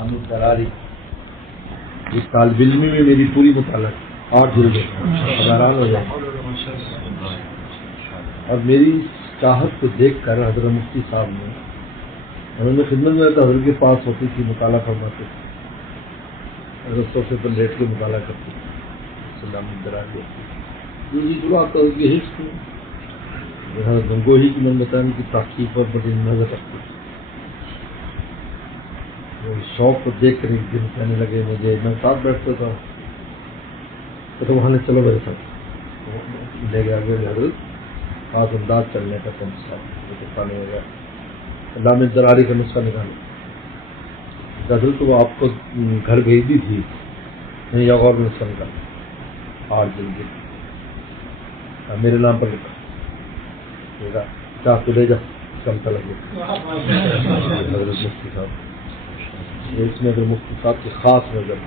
حامد دراری اس طالب علمی میں میری پوری مطالعہ 8 جلدیں حیران ہو جائیں. اور میری چاہت کو دیکھ کر حضرت مفتی صاحب نے انہوں نے خدمت میں تو حضرت کے پاس ہوتی تھی, مطالعہ فرماتے تھے, حضرت صوفے پر لیٹ کے مطالعہ کرتے تھے. حامد دراری یہ شروع آپ کا کی حفظ کی حضرت گنگوہی کی میں بتایا ان کی تحقیق پر بڑی نظر رکھتی تھی. شوق کو دیکھ کر ایک دن کہنے لگے مجھے, میں ساتھ بیٹھتا تھا تو وہاں نے چلو میرے ساتھ لے گیا آگے حضرت خاص انداز چلنے کا نسخہ نکالنے ہو گیا. حامد دراری کا نسخہ نکالے حضرت وہ آپ کو گھر بھیج دی تھی نہیں, یا اور نسخہ نکالا 8 جلد میرے نام پر لکھا کیا تو لے جا چلتا لگے. حضرت مفتی صاحب اس میں اگر مفتی صاحب کی خاص نظر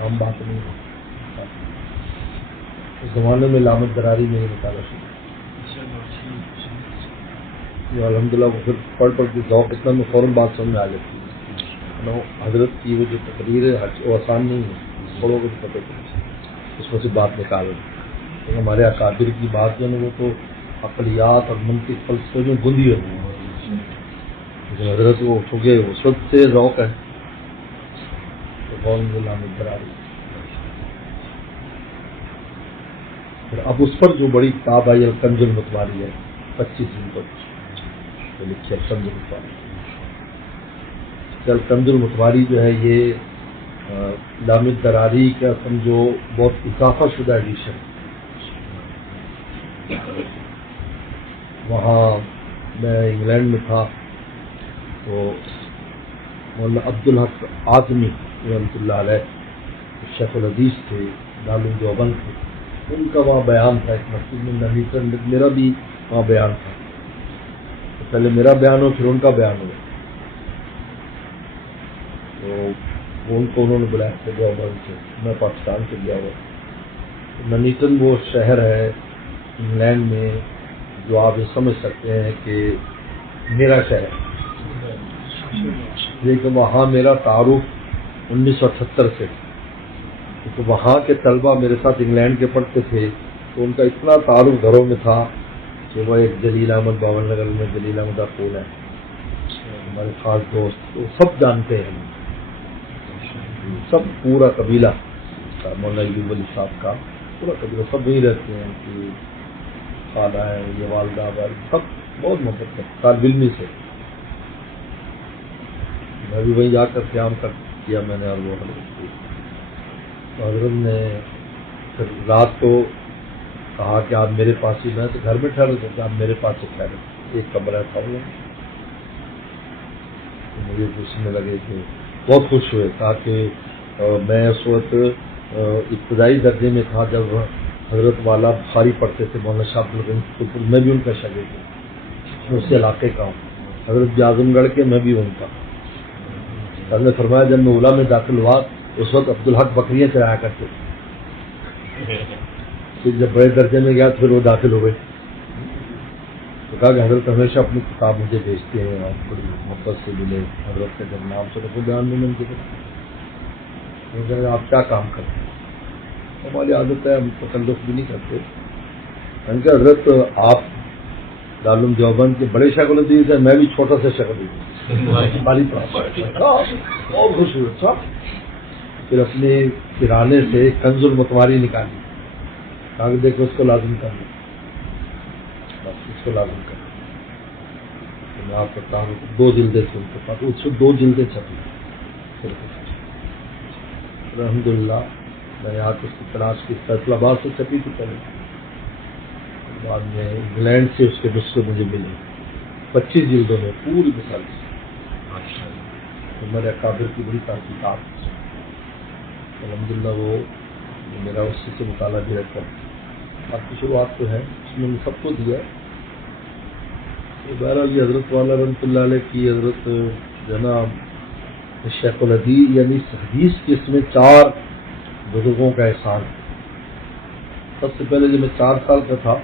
عام بات نہیں ہے. اس زمانے میں حامد دراری میں یہ مطالعہ شروع الحمدللہ. وہ پھر پڑھ کے ذوق اتنا میں فوراً بات سمجھ میں آ جاتی ہے. حضرت کی وہ جو تقریر ہے وہ آسان نہیں ہے, پڑھو گے تو پتہ چلے اس میں سے بات نکال رہے. ہمارے اکابر کی بات جو ہے وہ تو عقلیات اور منطق فلسفے میں گندی ہوئی ہے. حضرت وہ چونکہ اس وقت سے ذوق ہے تو حامد دراری. پھر اب اس پر جو بڑی کتاب آئی الکنز المتواری ہے 25 دن پر لکھی الکنز المتواری. الکنز المتواری جو ہے یہ حامد دراری کا سمجھو بہت اضافہ شدہ ایڈیشن. وہاں میں انگلینڈ میں تھا تو مولانا عبدالحق اعظمی رحمۃ اللہ علیہ شیخ الحدیث تھے, دارالعلوم دیوبند تھے. ان کا وہاں بیان تھا ایک مسجد میں ننیتن, میرا بھی وہاں بیان تھا. تو پہلے میرا بیان ہو پھر ان کا بیان ہوا. تو ان کو انہوں نے بلایا تھا دیوبند سے, میں پاکستان سے گیا ہوا. ننیتن وہ شہر ہے انگلینڈ میں جو آپ یہ سمجھ سکتے ہیں کہ میرا شہر, لیکن وہاں میرا تعارف 1978 سے, کیونکہ وہاں کے طلبہ میرے ساتھ انگلینڈ کے پڑھتے تھے تو ان کا اتنا تعارف گھروں میں تھا کہ وہ ایک جلیل احمد باول نگر میں جلیل احمد اقول ہے ہمارے خاص دوست, وہ سب جانتے ہیں, سب پورا قبیلہ مولانا ایوب علی صاحب کا پورا قبیلہ سب وہیں رہتے ہیں کہ خالہ ہے, یہ والدہ والد سب بہت محبت کرتے. طالب علمی سے میں بھی وہیں جا کر قیام کر کیا میں نے. اور وہ حضرت نے پھر رات کو کہا کہ آپ میرے پاس ہی, میں تو گھر میں ٹھہرے تھے کہ آپ میرے پاس ہی ٹھہرے, ایک کمرہ تھا وہ. مجھے پوچھنے لگے کہ بہت خوش ہوئے, کہا کہ میں اس وقت ابتدائی درجے میں تھا جب حضرت والا بخاری پڑھتے تھے مولانا شاہ عبدالغنی, میں بھی ان کا شاگرد ہوں, اسی علاقے کا ہوں. حضرت اعظم گڑھ کے, میں بھی ان کا. حضرت نے فرمایا جب میں اولا میں داخل ہوا اس وقت عبدالحق بکریاں چلایا کرتے تھے, پھر جب بڑے درجے میں گیا پھر وہ داخل ہو گئے. تو کہا کہ حضرت ہمیشہ اپنی کتاب مجھے بھیجتے ہیں, آپ بڑی محبت سے ملے. حضرت کے جب نام سے رکھو بیان میں ان کو آپ کیا کام کرتے ہیں؟ ہماری عادت ہے ہم تکلف بھی نہیں کرتے. ان کے حضرت آپ دارالعلوم دیوبند کے بڑے شیخ الحدیث ہیں, میں بھی چھوٹا سا شیخ الحدیث. بہت خوش ہوئے. پھر اپنے کرانے سے کنز المتواری نکالی, آگے دیکھو اس کو لازم کرنا, اس کو لازم کرنا. میں آپ کرتا ہوں 2 جلدیں تھے ان کے پاس, اس سے 2 جلدیں چھپی. الحمدللہ میں یہاں اس کی تلاش کی, فیصلہ آباد سے چھپی تھی پہلے, بعد میں انگلینڈ سے اس کے نسخے مجھے ملے 25 جلدوں میں پوری مثال سے. میرے اکابر کی بڑی تحقیقات الحمدللہ, وہ میرا اس سے مطالعہ بھی رکھا. آپ کی شروعات تو ہے اس میں سب کو دیا. بہرحال یہ حضرت والا رحمۃ اللہ علیہ کی حضرت جناب شیخ الحدیث یعنی حدیث کی اس میں 4 بزرگوں کا احسان. سب سے پہلے جب میں 4 سال کا تھا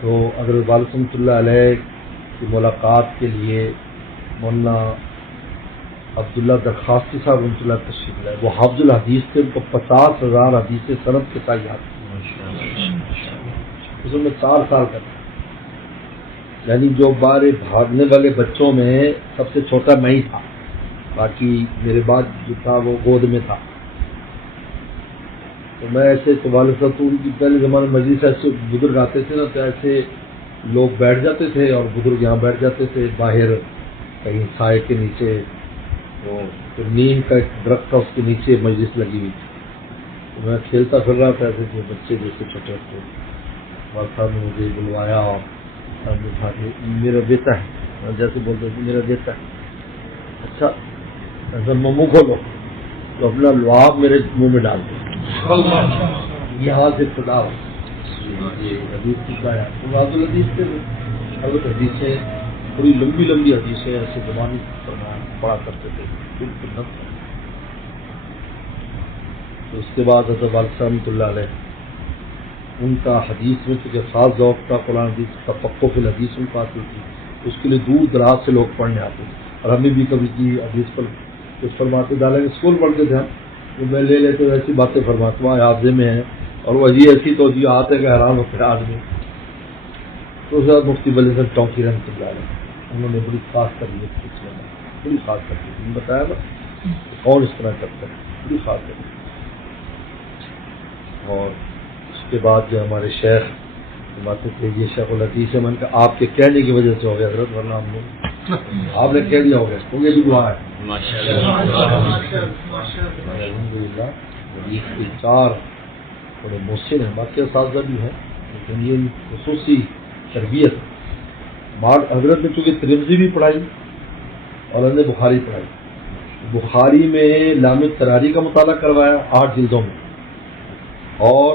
تو حضرت والا رحمۃ اللہ علیہ کی ملاقات کے لیے مولانا عبداللہ درخواستی صاحب رحمۃ اللہ تشریف لائے. وہ حافظ الحدیث تھے. ان کو 50,000 حدیث سند کے ساتھ یاد تھی. اس میں 4 سال کا تھا. یعنی جو بارے بھاگنے والے بچوں میں سب سے چھوٹا میں ہی تھا. باقی میرے بعد جو تھا وہ گود میں تھا. تو میں ایسے تو والد صاحب تو ان کی پہلے زمانے مجلس ایسے بزرگ آتے تھے نا، تو ایسے لوگ بیٹھ جاتے تھے اور بزرگ یہاں بیٹھ جاتے تھے باہر کہیں سائے کے نیچے. وہ نیم کا ایک درخت تھا، اس کے نیچے مجلس لگی ہوئی تھی. تو میں کھیلتا پھر رہا تھا ایسے جو بچے جیسے چھوٹے تھے. والد صاحب نے مجھے بلوایا اور میرا بیٹا ہے، جیسے بولتے تھے میرا بیٹا ہے. اچھا ایسا منہ کھولو تو اپنا لعاب میرے منہ میں ڈال دو. یہاں سے خدا یہ حدیث سیکھا ہے. مراد الحدیث سے حدیثیں بڑی لمبی لمبی حدیثیں ایسے زبانی پڑھا کرتے تھے بالکل نہ. تو اس کے بعد حضرت والد صاحب رحمۃ اللہ علیہ ان کا حدیث میں چونکہ خاص ذوق تھا، قرآن حدیث کا تفقہ فی الحدیث ان کو آتی تھی. اس کے لیے دور دراز سے لوگ پڑھنے آتے تھے. اور ہمیں بھی کبھی کی حدیث پر کچھ فرماتے ڈالیں گے. اسکول پڑھتے تھے ہم تو میں لے لیتے ایسی باتیں فرماتا ہوں حافظے میں ہیں اور وہ عجیب ایسی توجیہات ہے کہ حیران ہوتے ہیں آدمی. تو اس بعد مفتی ولی صاحب ٹونکی رحمۃ اللہ علیہ انہوں نے بڑی خاص تربیت کی. بڑی خاص تربیت بتایا نا کون اس طرح کرتا ہے، بڑی خاص تربیت. اور اس کے بعد جو ہمارے شیخ باتیں تھے یہ شیخ الحدیث ہے. میں نے کہا آپ کے کہنے کی وجہ سے ہو گیا حضرت، ورنہ ہم نے آپ نے کہہ دیا ہو گیا تو یہ بھی دعا ہے. الحمد للہ حدیث کے 4 بڑے محسن ہیں. باقی اساتذہ بھی ہیں لیکن یہ خصوصی تربیت. حضرت نے چونکہ ترمذی بھی پڑھائی اور ہم نے بخاری پڑھائی. بخاری میں لام تراری کا مطالعہ کروایا 8 جلدوں میں، اور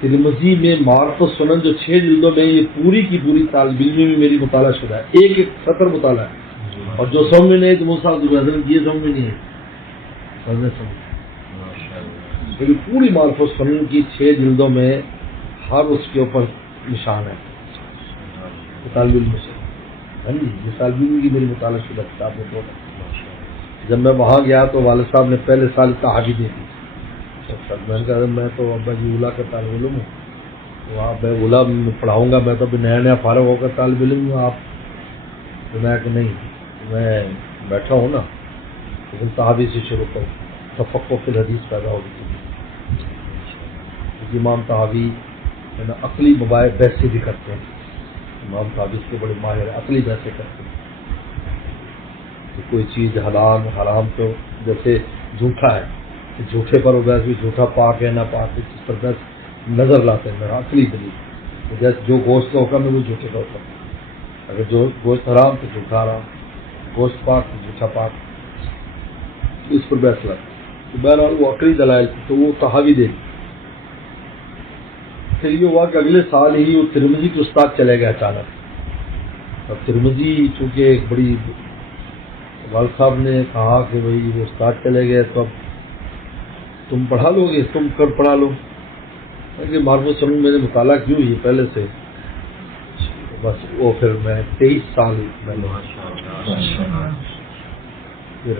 ترمذی میں معارف السنن جو 6 جلدوں میں، یہ پوری کی پوری طالب علمی میں میری مطالعہ شدہ ہے. ایک ایک سطر مطالعہ ہے. اور جو سمجھ میں نہیں تو وہ صاحب حضرت یہ سمجھ میں نہیں ہے میری پوری معارف السنن کی 6 جلدوں میں ہر اس کے اوپر نشان ہے طالب علم سے. یہ طالب علم کی میری مطالعہ شدہ کتاب میں بہت. جب میں وہاں گیا تو والد صاحب نے پہلے سال تحابی دے دی. میں نے کہا میں تو ابا جی اولا کا طالب علم ہوں، وہاں میں اولا پڑھاؤں گا. میں تو ابھی نیا نیا فارغ ہو کر طالب علم ہوں. آپ تو میں کہ نہیں، میں بیٹھا ہوں نا، لیکن تحابی سے شروع کروں. تفقہ فی الحدیث پیدا ہو گئی. امام تحابی عقلی مباحث بحثیں بھی کرتے ہیں. امام تحابی اس کے بڑے ماہر عقلی بحثیں کرتے ہیں کہ کوئی چیز حلال حرام تو جیسے جھوٹا ہے، جھوٹے پر بحث بھی جھوٹا پاک ہے نہ پاک ہے، جس پر بحث نظر لاتے ہیں. میرا عقلی دلیل جیسے جو گوشت کا حکم ہے وہ جھوٹے کا حکم. اگر جو گوشت حرام تو جھوٹا حرام، گوشت پاک تو جھوٹا پاک، اس پر بحث لاتے. تو بہرحال وہ عقلی دلائل تھی تو وہ تحاوی دے دی. پھر یہ ہوا کہ اگلے سال ہی وہ ترمذی کے استاد چلے گئے اچانک. اب ترمذی چونکہ ایک بڑی والد صاحب نے کہا کہ بھائی وہ استاد چلے گئے تو اب تم پڑھا لو گے، تم کر پڑھا لو. کہ معروف سنوں میں نے مطالعہ کیوں یہ پہلے سے بس. وہ پھر میں 23 سال میں نے پھر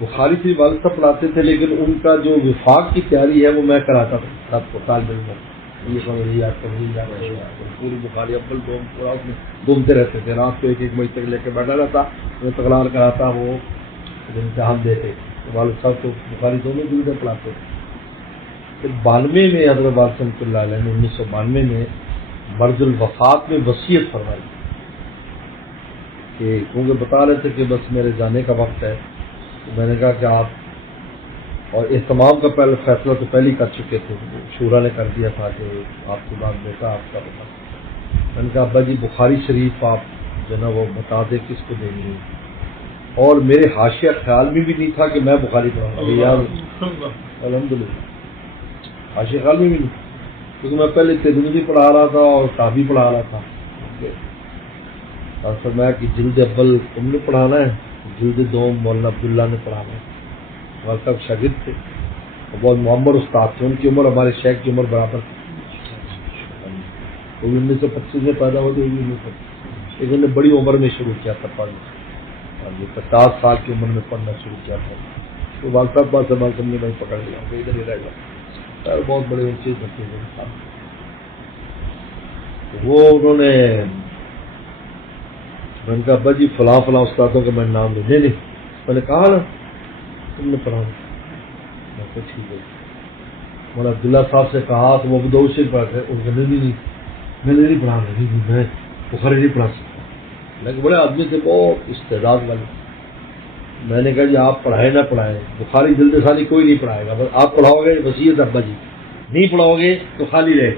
بخاری سے والد صاحب پڑھاتے تھے، لیکن ان کا جو وفاق کی تیاری ہے وہ میں کراتا تھا سب کو طالب علم. یہ پوری بخاری اول دوم پورا اس میں گھومتے رہتے تھے. رات کو 1 بجے تک لے کے بیٹھا رہتا، وہ تکرار کراتا. وہ امتحان دیتے والد صاحب کو بخاری دونوں جلدیں پڑھاتے تھے. پھر 92 میں حضرت والد صاحب اللہ علیہ نے 1992 میں مرض الوفات میں وصیت فرمائی کہ کیونکہ بتا رہے تھے کہ بس میرے جانے کا وقت ہے. تو میں نے کہا کہ آپ اور اہتمام کا پہلے فیصلہ تو پہلے ہی کر چکے تھے، شورا نے کر دیا تھا کہ آپ کے بعد بیٹا آپ کا بتا. میں نے کہا ابا جی بخاری شریف آپ جو نا وہ بتا دیں کس کو دینی ہے. اور میرے حاشیہ خیال میں بھی نہیں تھا کہ میں بخاری پڑھاؤں گا یار. الحمدللہ حاشیہ خیال میں بھی نہیں، کیونکہ میں پہلے ترمذی پڑھا رہا تھا اور تابی پڑھا رہا تھا. اور فرمایا کہ جلد اول تم نے پڑھانا ہے، جلد دوم مولانا عبداللہ نے پڑھانا ہے. ہمارے صاحب شاگرد تھے اور بہت معمر استاد تھے. ان کی عمر ہمارے شیخ کی عمر برابر تھی. 1925 میں پیدا ہوتے ہوئی لیکن نے بڑی عمر میں شروع کیا تھا پڑھنا. یہ 50 سال کی عمر میں پڑھنا شروع کیا تھا. تو والد صاحب بات سنبھال سمجھے میں پکڑ لیا کہ ادھر ہی رہ گیا. بہت بڑے اونچے بچے تھے. وہ انہوں نے میں نے کہا ابا جی فلاں فلاں استادوں کا میں نام نہیں نہیں میں نے کہا نا تم نے پڑھا. میں کہا ٹھیک ہے. مولانا عبداللہ صاحب سے کہا تو وہ ابو سے پڑھتے ان کو نہیں میں نہیں پڑھا نہیں میں بخاری نہیں پڑھا سکتا. لیکن بڑے آدمی تھے بہت استعداد والے. میں نے کہا جی آپ پڑھائے نہ پڑھائے بخاری جلد ثانی کوئی نہیں پڑھائے گا. بس آپ پڑھاؤ گے وصیت ابا جی, نہیں پڑھاؤ گے تو خالی رہے.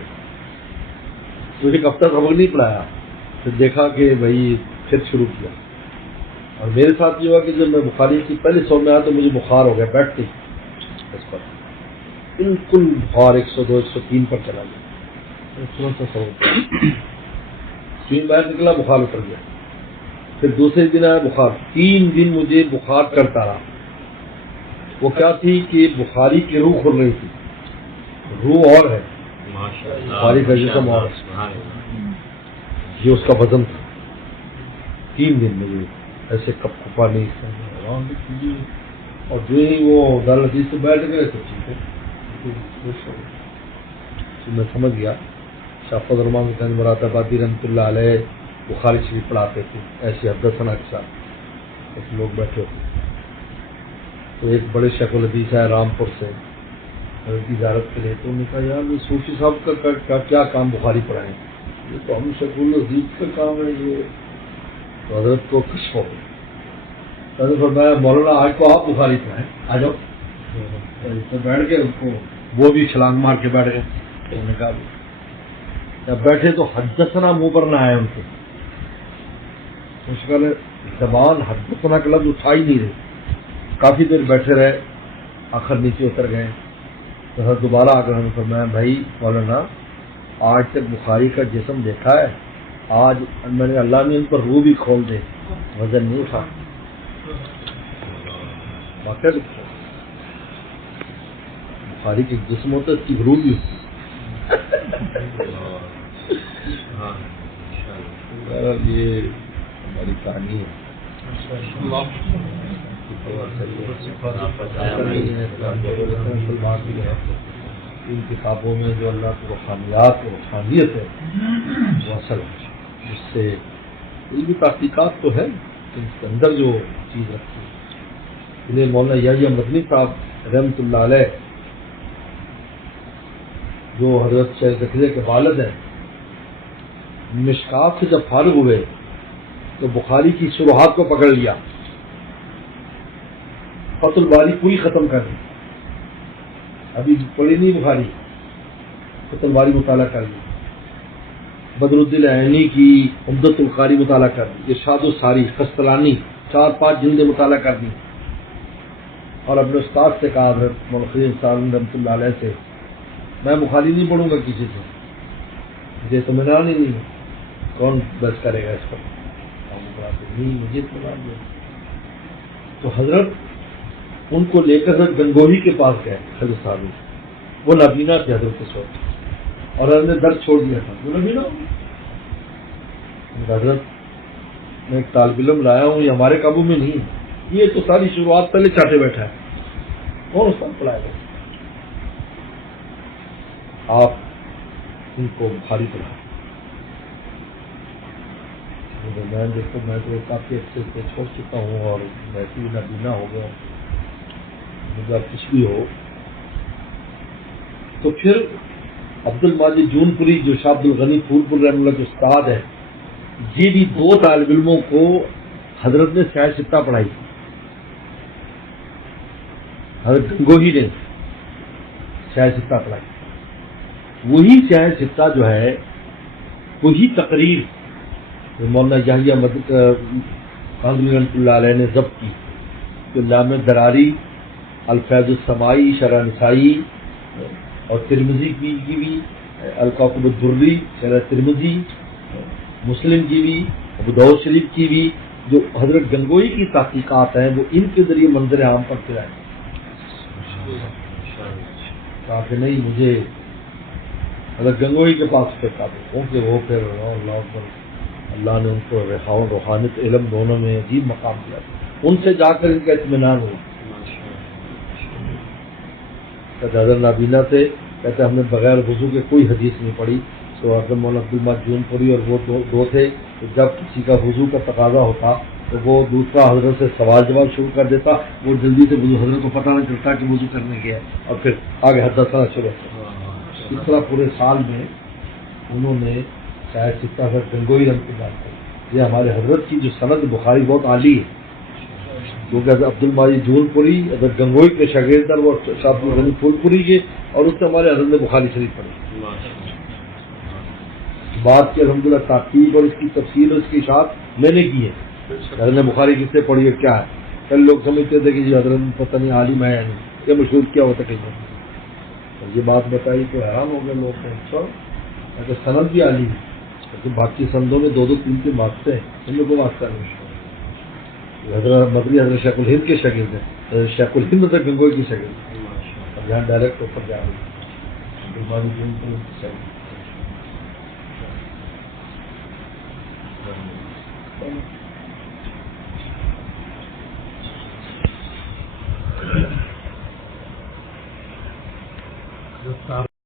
تو ایک ہفتہ سبق نہیں پڑھایا. پھر دیکھا کہ بھائی پھر شروع کیا. اور میرے ساتھ یہ ہوا کہ جب میں بخاری کی پہلے سو میں آیا تو مجھے بخار ہو گیا بیٹھتے اس پر بالکل بخار 102 103 پر چلا گیا. تھوڑا سا سوئن باہر نکلا بخار اتر گیا. پھر دوسرے دن آیا بخار. 3 دن مجھے بخار کرتا رہا. وہ کیا تھی کہ بخاری کی روح کھل رہی تھی. روح اور ہے بخاری کا جسم اور یہ اس کا وزن تھا. 3 دن مجھے ایسے کپ کپا نہیں. اور جو ہی وہ دار حدیث سے بیٹھ گئے تو ٹھیک ہے میں سمجھ گیا. شاہ فضل الرحمان گنج مراد آبادی رحمۃ اللہ علیہ بخاری شریف پڑھاتے تھے ایسے حدثنا کے ساتھ. ایسے لوگ بیٹھے ہوتے. تو ایک بڑے شیخ الحدیث ہے رامپور سے کی زیارت کے لیے. تو انہوں نے کہا یار یہ صوفی صاحب کا کیا کام بخاری پڑھائیں, یہ تو ہم شیخ الحدیث کا کام ہے. یہ تو حضرت کو کشف ہو گئی. حضرت فرمایا مولانا آج کو آپ بخاری پڑھائیں آ جاؤ. تو بیٹھ کے اس کو وہ بھی چھلانگ مار کے بیٹھ گئے. انہوں نے کہا جب بیٹھے تو حدثنا منہ پر نہ آئے ان کو. مشکل زبان حدثنا کا لفظ اٹھا ہی نہیں رہے. کافی دیر بیٹھے رہے. آخر نیچے اتر گئے. تو حضرت دوبارہ آ کر ہمیں فرمایا بھائی مولانا آج تک بخاری کا جسم دیکھا ہے, آج میں نے اللہ نے ان پر روح بھی کھول دے, وزن نہیں اٹھا. واقعی بخاری کے جسم ہوتا ہے اس کی روح بھی ہوتی. یہ ہماری کہانی ہے. ان کتابوں میں جو اللہ کی روحانیات اور روحانیت ہے وہ اصل ہے. جس سے علمی تحقیقات تو ہے اس کے اندر جو چیز رکھتی ہے. انہیں مولانا یحییٰ مدنی صاحب رحمۃ اللہ علیہ جو حضرت شیخ زکریا کے والد ہیں, مشکات سے جب فارغ ہوئے تو بخاری کی شروحات کو پکڑ لیا. فتح الباری پوری ختم کر دی. ابھی پڑھی نہیں بخاری, فتح الباری مطالعہ کر لی. بدر الدین عینی کی عمدۃ القاری مطالعہ کر دی. ارشاد الساری قسطلانی 4-5 جلدیں مطالعہ کر دی. اور اپنے استاد سے کہا حضرت مولانا خلیل صاحب رحمۃ اللہ علیہ سے میں بخاری نہیں پڑھوں گا کسی سے, مجھے اطمینان ہی نہیں, کون بحث کرے گا اس پر. نہیں مجھے اطمینان دیا. تو حضرت ان کو لے کر گنگوہی کے پاس گئے. حضرت صاحب وہ نابینا تھے حضرت کے ساتھ, اور حضرت نے درد چھوڑ دیا تھا. وہ نابینا حضرت میں ایک طالب علم لایا ہوں, یہ ہمارے قابو میں نہیں ہے. یہ تو ساری شروعات پہلے چاٹے بیٹھا ہے, کون استاد پڑھائے گا. آپ ان کو بخاری پڑھا. میں دیکھو میں تو کافی عرصے سے چھوڑ چکا ہوں اور ویسے بھی نابینا ہو گیا, مجھے اب کچھ بھی ہو. تو پھر عبد الماجد جون پوری جو شاہ عبد الغنی پھول پور رحمۃ اللہ کے استاد ہے, یہ بھی 2 طالب علموں کو حضرت نے سیاہ ستہ پڑھائی. حضرت گنگوہی نے سیاہ ستہ پڑھائی. وہی سیاہ ستہ جو ہے وہی تقریر مولانا یحییٰ مدنی رحمۃ اللہ علیہ نے ضبط کی. تو لام دراری, الفیض السمائی, شرح نسائی اور ترمذی کی بھی, الکوکب الدری شرح ترمذی, مسلم کی بھی, ابو داؤد شریف کی بھی, جو حضرت گنگوہی کی تحقیقات ہیں وہ ان کے ذریعے منظر عام پر پھرائیں. کہا کہ نہیں مجھے حضرت گنگوہی کے پاس پھر کیونکہ وہ پھر اللہ اکبر اللہ نے ان کو روحانیت علم دونوں میں عجیب مقام دیا، ان سے جا کر ان کا اطمینان ہوا۔ کہتے حضرت نابینا تھے، کہتے ہم نے بغیر وضو کے کوئی حدیث نہیں پڑھی، تو حضرت مولانا عبدالمجید جون پوری اور وہ دو تھے، تو جب کسی کا وضو کا تقاضا ہوتا تو وہ دوسرا حضرت سے سوال جواب شروع کر دیتا، وہ جلدی سے وضو، حضرت کو پتہ نہ چلتا کہ وضو کرنے گیا، اور پھر آگے حدثنا شروع ہوتا۔ اس طرح پورے سال میں انہوں نے شاید ستہ سر گنگوئی رحمۃ اللہ علیہ، یہ ہمارے حضرت کی جو سند بخاری بہت عالی ہے، کیونکہ حضرت عبدالمجید جون پوری حضرت گنگوئی کے شاگرد اور وہ شاہ عبد الغنی پھول پوری کے، اور اس سے ہمارے حضرت نے بخاری شریف پڑھی۔ بات کی الحمدللہ تحقیق اور اس کی تفصیل اور اس کی اشاعت میں نے کی ہے، حضرت نے بخاری کس سے پڑھی اور کیا ہے۔ کل لوگ سمجھتے تھے کہ جی حضرت پتہ نہیں عالم ہے نہیں، یہ مشہور کیا ہوتا کہیں، یہ بات بتائی تو حیران ہو گئے لوگ، اچھا سند بھی عالی ہے، لیکن باقی سندوں میں 2-2 3-3 واسطے ہیں، ان میں کوئی واسطہ نہیں۔ حضرت مدری حضرت شیخ الہند کے شاگرد ہیں، حضرت شیخ الہند حضرت گنگوئی کی شاگرد، اب یہاں ڈائریکٹ اوپر جا رہی ہے۔